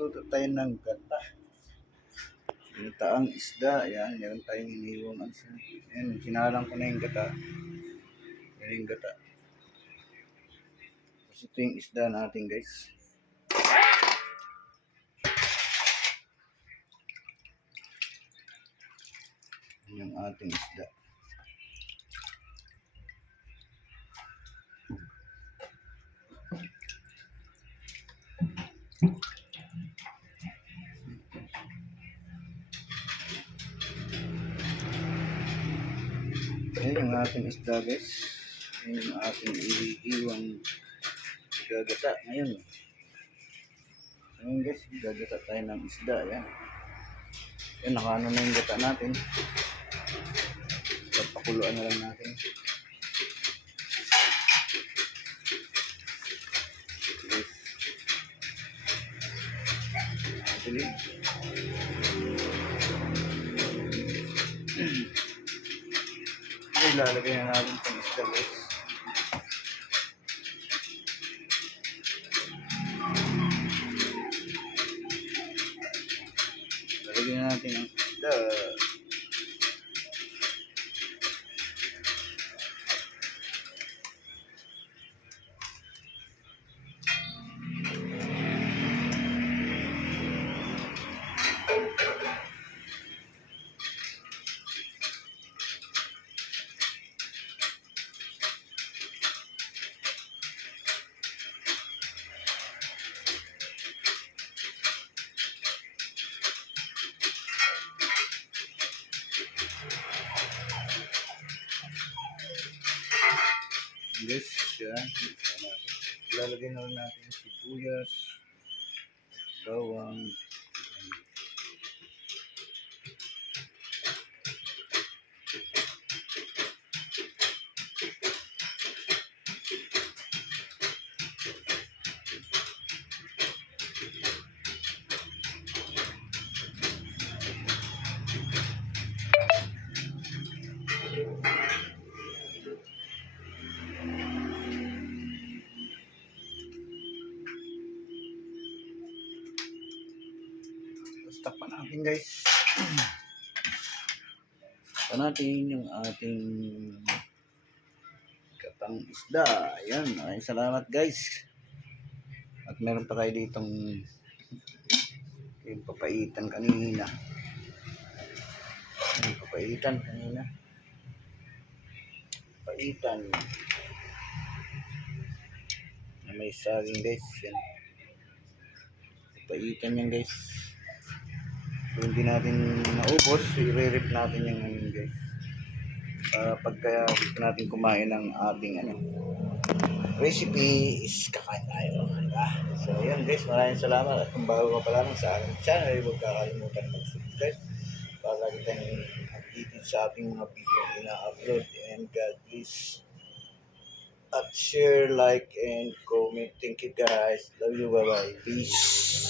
magluto tayo ng gata. Ginataang isda. Ayan, meron tayong iniwang ansa. Ayan, sinalang ko na yung gata. Ayan yung gata. Tapos ito yung isda natin, guys. Ayan yung ating isda. Ayan yung ating isda, guys. Ayan yung ating iiwang gagata ngayon. Ayan, guys, gagata tayo ng isda. Ayan. Ayan, nakaano na yung gata natin. Papakuluan na lang natin. Guys. Actually, ilalagay na natin itong isda, guys. Lalagyan na natin ang isda. Guys, yan. Lalagyan na natin sibuyas, bawang, stop pa natin, guys. Stop natin yung ating katang isda. Ayan, maraming salamat, guys. At meron pa tayo ditong yung papaitan kanina. Yung papaitan kanina. Papaitan. Na may saging, guys. Yan. Papaitan yan, guys. Kung hindi natin naubos, i-re-rip natin yung ngayon, guys. Pagka gusto natin kumain ng ating recipe is kakain tayo, diba? So yun, guys, maraming salamat. At kung bago ka pala lang sa aking channel, huwag kakalimutan mag-subscribe para lagi tayong updated sa ating mga video ina-upload. And God bless. At share, like, and comment. Thank you, guys. Love you. Bye-bye. Peace.